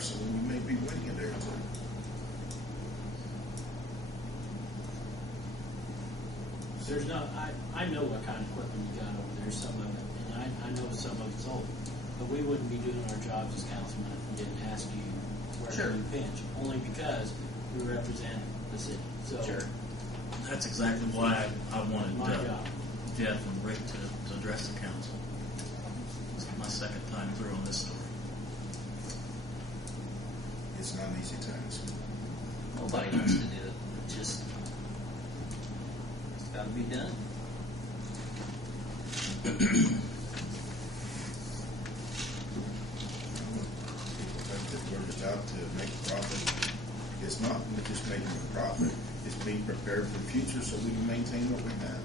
Arsenal, we may be winning it there too. There's no, I know what kind of equipment you got over there, some of it, and I know some of it's old. But we wouldn't be doing our jobs as councilmen if we didn't ask you where Sure. you pinch, only because we represent the city. So Sure. That's exactly why I wanted my job. Jeff and Rick to address the council. This is my second time through on this story. It's not an easy task. Nobody wants to do it. It's just, it's got to be done. People think that we're just out to make a profit. It's not just making a profit, it's being prepared for the future so we can maintain what we have.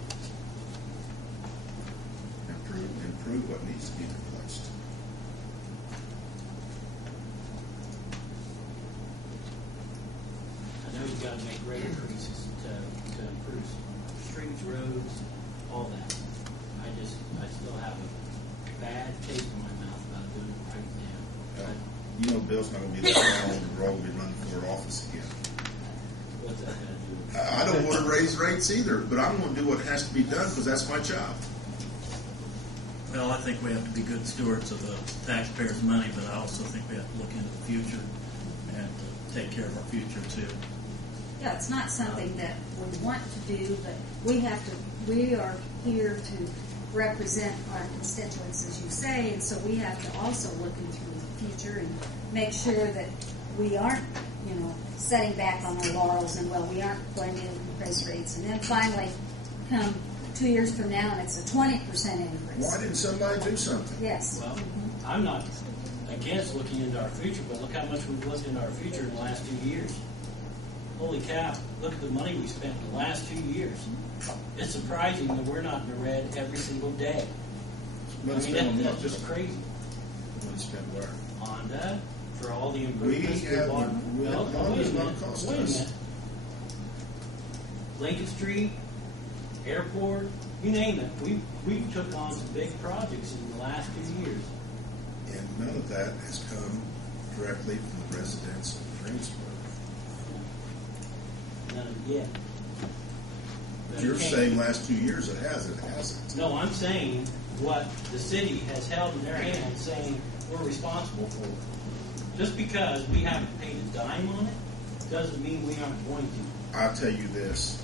Improve what needs to be replaced. I know you've got to make rate increases to improve streets, roads, all that. I still have a bad taste in my mouth about doing it right now. You know, Bill's not going to be that long on the road to be running for office again. What's that going to do? I don't want to raise rates either, but I'm going to do what has to be done because that's my job. Well, I think we have to be good stewards of the taxpayers' money, but I also think we have to look into the future and take care of our future too. Yeah, it's not something that we want to do, but we are here to represent our constituents, as you say, and so we have to also look into the future and make sure that we aren't, setting back on our laurels and, we aren't going to increase rates. And then finally, come 2 years from now, and it's a 20% increase. Why didn't somebody do something? Yes. Well, I'm not against looking into our future, but look how much we've looked into our future in the last 2 years. Holy cow, look at the money we spent in the last 2 years. It's surprising that we're not in the red every single day. That's just crazy. Money spent where? Honda, for all the improvements We have bought. Honda's not cost us. Lincoln Street, airport, you name it. We took on some big projects in the last 2 years. And none of that has come directly from the residents of Greensburg. None of it yet. But You're it can't- saying last 2 years it hasn't. No, I'm saying what the city has held in their hands, saying we're responsible for it. Just because we haven't paid a dime on it doesn't mean we aren't going to. I'll tell you this,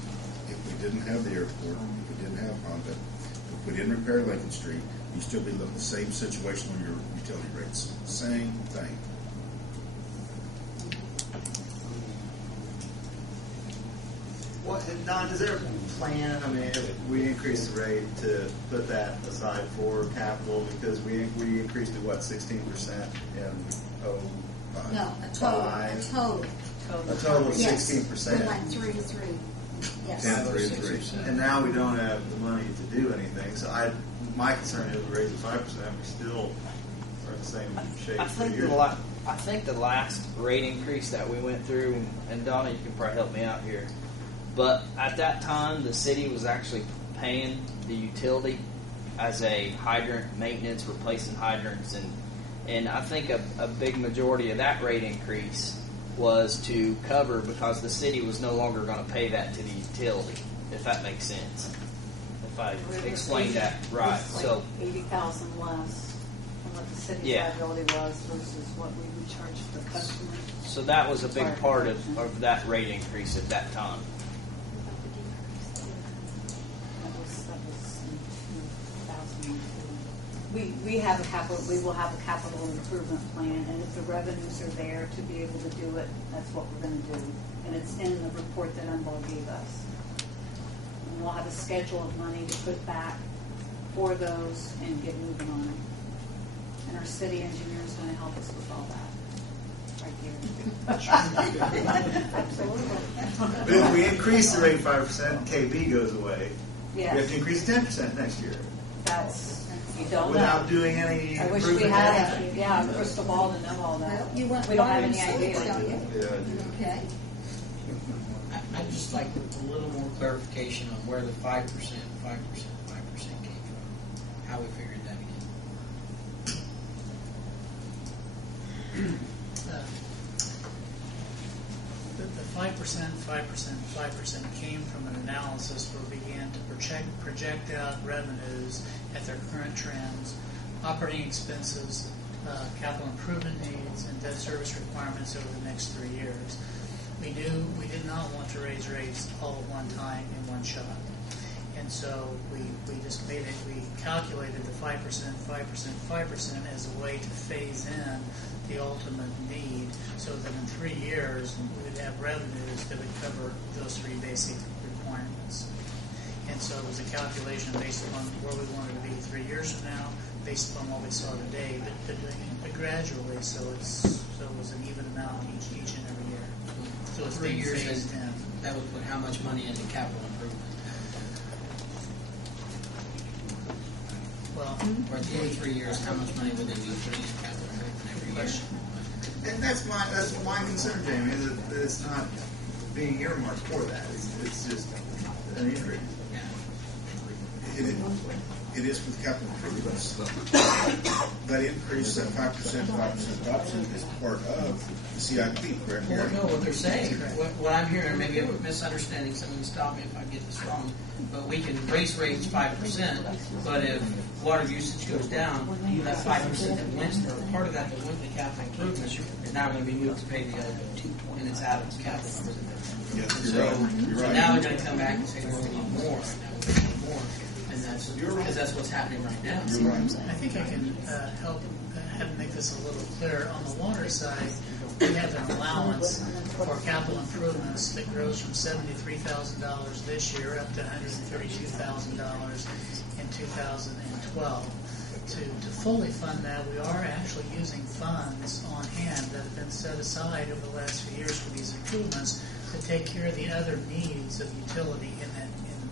if we didn't have the airport, if we didn't have Honda, if we didn't repair Lincoln Street, you'd still be looking at the same situation on your utility rates. Same thing. What, Don, is there a plan? I mean, if we increase the rate to put that aside for capital because we increased it, what, 16% in No, a total. A total of Yes. 16%. We went 3-3. Yes. 10, 3, and 3. And now we don't have the money to do anything. So my concern is we raise it 5%, we still are in the same shape. I think the last rate increase that we went through, and Donna, you can probably help me out here, but at that time, the city was actually paying the utility as a hydrant maintenance, replacing hydrants, and I think a big majority of that rate increase was to cover because the city was no longer going to pay that to the utility, if that makes sense. If I explain that right. It's So like 80,000 less than what the city's liability was versus what we would charge the customer. So that was a big part of that rate increase at that time. That was in 2000. We have a capital. We will have a capital improvement plan, and if the revenues are there to be able to do it, that's what we're going to do. And it's in the report that Unball gave us. And we'll have a schedule of money to put back for those and get moving on it. And our city engineer is going to help us with all that. Right here. Absolutely. But if we increase the rate 5%, KB goes away. Yes. We have to increase it 10% next year. That's, you don't Without know. doing any I wish we improvement. had a crystal ball to know all that. You want We don't have water any and idea. sewer, don't you? Yeah, I do. Okay. I'd just like a little more clarification on where the 5% came from, how we figured that in. The 5%, 5%, 5% came from an analysis where we began to project out revenues at their current trends, operating expenses, capital improvement needs, and debt service requirements over the next 3 years. We knew we did not want to raise rates all at one time in one shot. And so we just made it, we calculated the 5%, 5%, 5% as a way to phase in the ultimate need so that in 3 years we would have revenues that would cover those 3 basic requirements. And so it was a calculation based upon where we wanted to be 3 years from now, based upon what we saw today, but gradually, so it was an even amount each and every year. So it's 3 years phased in. That would put how much money into capital improvement? Well, Or at the end of 3 years, how much money would they need for each capital improvement every year? And that's my concern, Jamie, is that it's not being earmarked for that. It's just an increase. It is with capital improvements. That increase, that 5%, 5% is part of the CIP, correct? Well, no, what they're saying, what I'm hearing, maybe I'm misunderstanding, someone can stop me if I get this wrong, but we can raise rates 5%, but if water usage goes down, that 5% that went, or part of that that went to capital improvement is now going to be moved to pay the other 2, and it's out of capital improvement. Yeah, So you're right. now they're going to come back and say, well, we need more, now we need more, and that's, because that's what's happening right now. You're right. I think I can help make this a little clearer. On the water side, we have an allowance for capital improvements that grows from $73,000 this year up to $132,000 in 2012. To fully fund that, we are actually using funds on hand that have been set aside over the last few years for these improvements to take care of the other needs of utility in the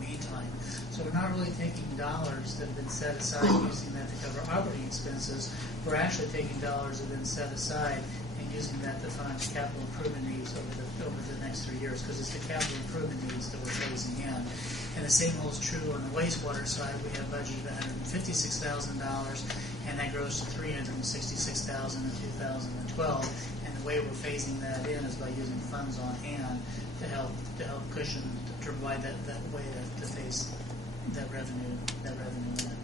meantime. So we're not really taking dollars that have been set aside using that to cover operating expenses. We're actually taking dollars that have been set aside and using that to fund capital improvement needs over the next 3 years, because it's the capital improvement needs that we're phasing in. And the same holds true on the wastewater side. We have budgeted $156,000, and that grows to $366,000 in 2012. And the way we're phasing that in is by using funds on hand to help cushion, to provide that way to phase that revenue in.